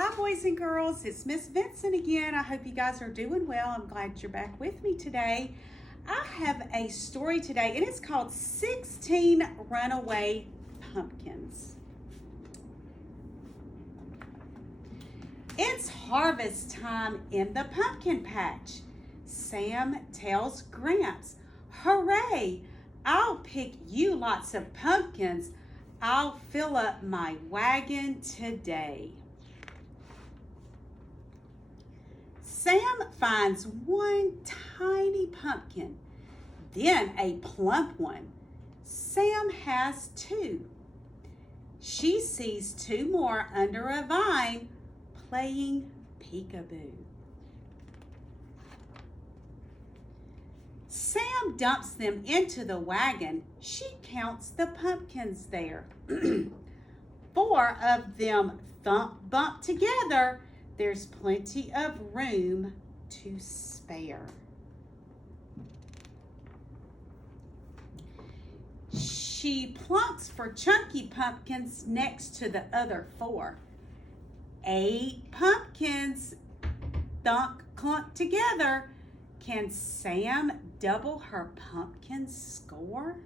Hi boys and girls, it's Miss Vincent again. I hope you guys are doing well. I'm glad you're back with me today. I have a story today and it's called 16 Runaway Pumpkins. It's harvest time in the pumpkin patch. Sam tells Gramps, "Hooray! I'll pick you lots of pumpkins. I'll fill up my wagon today." Sam finds one tiny pumpkin, then a plump one. Sam has two. She sees two more under a vine playing peekaboo. Sam dumps them into the wagon. She counts the pumpkins there. 4 of them thump bump together. There's plenty of room to spare. She plunks for chunky pumpkins next to the other 4. 8 pumpkins thunk clunk together. Can Sam double her pumpkin score?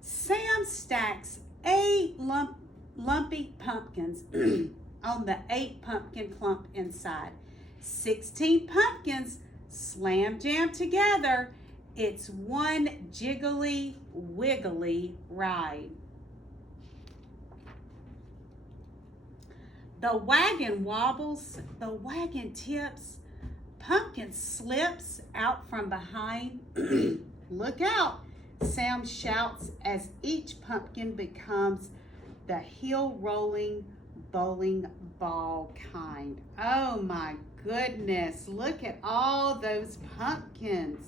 Sam stacks 8 lumpy pumpkins on the 8 pumpkin clump inside. 16 pumpkins slam jam together. It's one jiggly wiggly ride. The wagon wobbles, the wagon tips, pumpkin slips out from behind. Look out, Sam shouts as each pumpkin becomes the hill rolling bowling ball kind. Oh my goodness, look at all those pumpkins.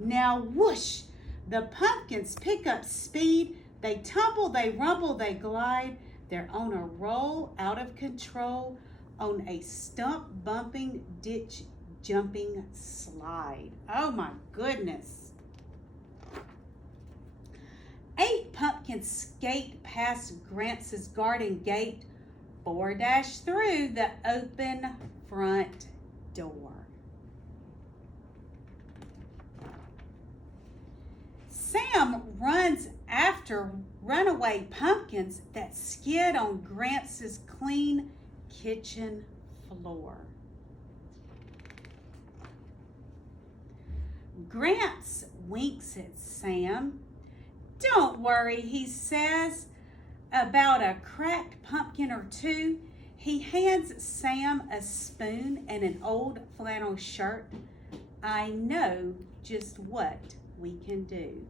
Now whoosh, the pumpkins pick up speed. They tumble, they rumble, they glide. They're on a roll out of control on a stump bumping, ditch jumping slide. Oh my goodness. 8 pumpkins skate past Gramps' garden gate. 4 dash through the open front door. Sam runs after runaway pumpkins that skid on Gramps' clean kitchen floor. Gramps winks at Sam. "Don't worry," he says, "about a cracked pumpkin or two." He hands Sam a spoon and an old flannel shirt. "I know just what we can do."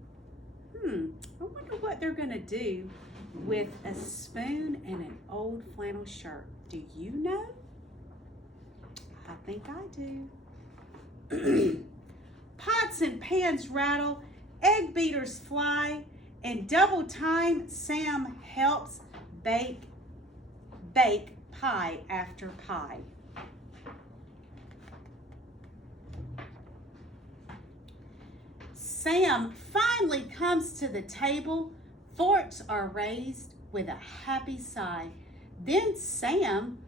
I wonder what they're gonna do with a spoon and an old flannel shirt. Do you know? I think I do. Pots and pans rattle, egg beaters fly. In double time, Sam helps bake pie after pie. Sam finally comes to the table. Forks are raised with a happy sigh. Then Sam,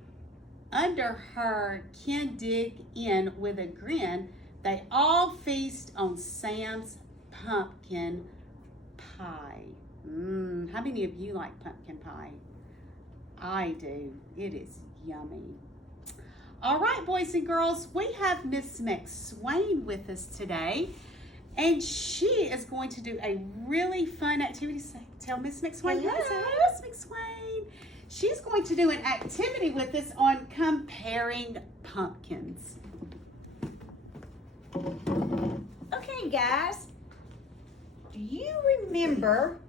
under her kin, dig in with a grin. They all feast on Sam's pumpkin pie. How many of you like pumpkin pie? I do. It is yummy. All right, boys and girls, we have Miss McSwain with us today, and she is going to do a really fun activity. Tell Miss McSwain. Hello. Miss McSwain. She's going to do an activity with us on comparing pumpkins. Okay, guys, do you remember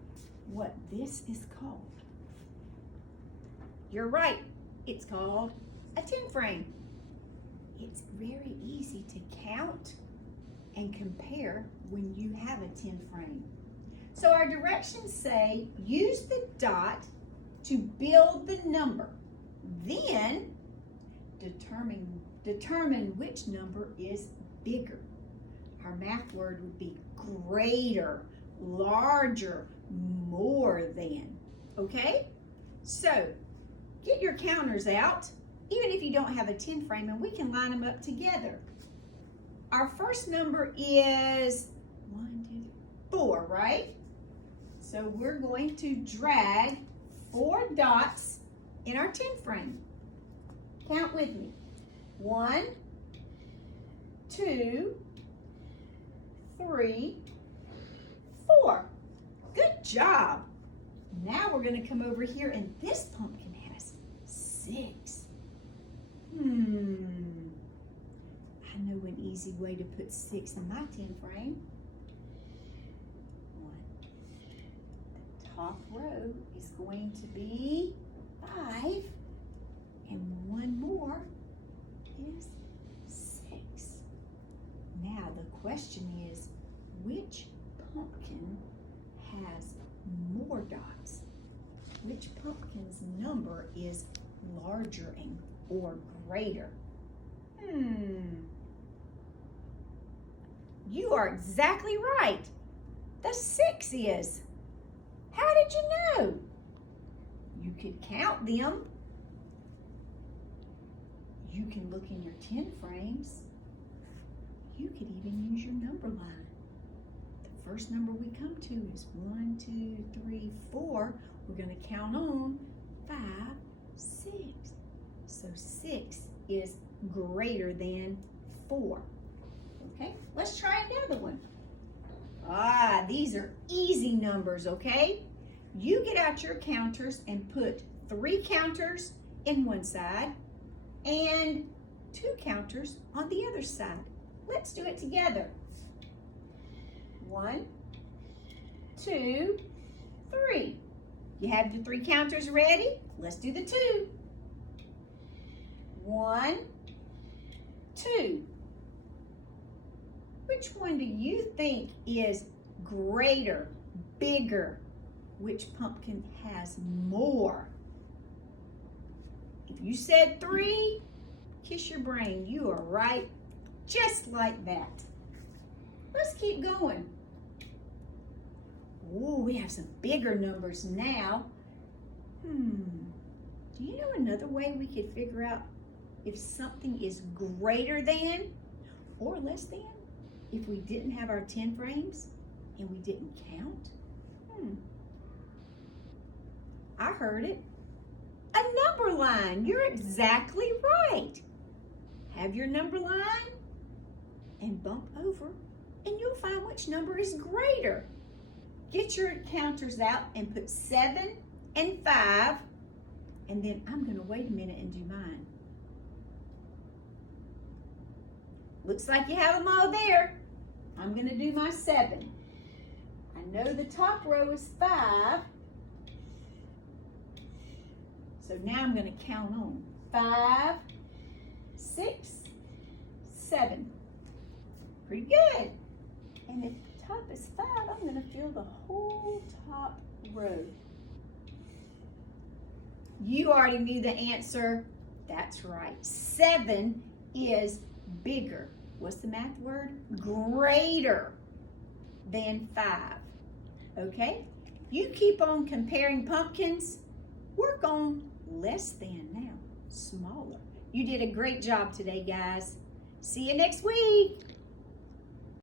what this is called? You're right, it's called a 10 frame. It's very easy to count and compare when you have a 10 frame. So our directions say use the dot to build the number. Then determine which number is bigger. Our math word would be greater, larger, more than, okay? So, get your counters out, even if you don't have a 10 frame, and we can line them up together. Our first number is 4, right? So we're going to drag 4 dots in our 10 frame. Count with me. 1, 2, 3, 4. Good job. Now we're going to come over here, and this pumpkin has 6. I know an easy way to put 6 in my 10 frame. The top row is going to be 5, and one more is 6. Now the question is, which pumpkin has more dots? Which pumpkin's number is larger or greater? You are exactly right. The 6 is. How did you know? You could count them. You can look in your 10 frames. You could even use your number line. The first number we come to is 1, 2, 3, 4. We're going to count on 5, 6. So 6 is greater than 4. Okay, let's try another one. These are easy numbers, okay? You get out your counters and put 3 counters in one side and 2 counters on the other side. Let's do it together. 1, 2, 3. You have your 3 counters ready? Let's do the 2. 1, 2. Which one do you think is greater, bigger? Which pumpkin has more? If you said 3, kiss your brain. You are right, just like that. Let's keep going. Oh, we have some bigger numbers now. Do you know another way we could figure out if something is greater than or less than? If we didn't have our 10 frames and we didn't count? I heard it. A number line. You're exactly right. Have your number line and bump over, and you'll find which number is greater. Get your counters out and put 7 and 5, and then I'm going to wait a minute and do mine. Looks like you have them all there. I'm going to do my 7. I know the top row is 5. So now I'm going to count on 5, 6, 7. Pretty good. And if the top is 5, I'm going to fill the whole top row. You already knew the answer. That's right. 7 is bigger. What's the math word? Greater than 5. Okay? You keep on comparing pumpkins. Work on less than now, smaller. You did a great job today, guys. See you next week.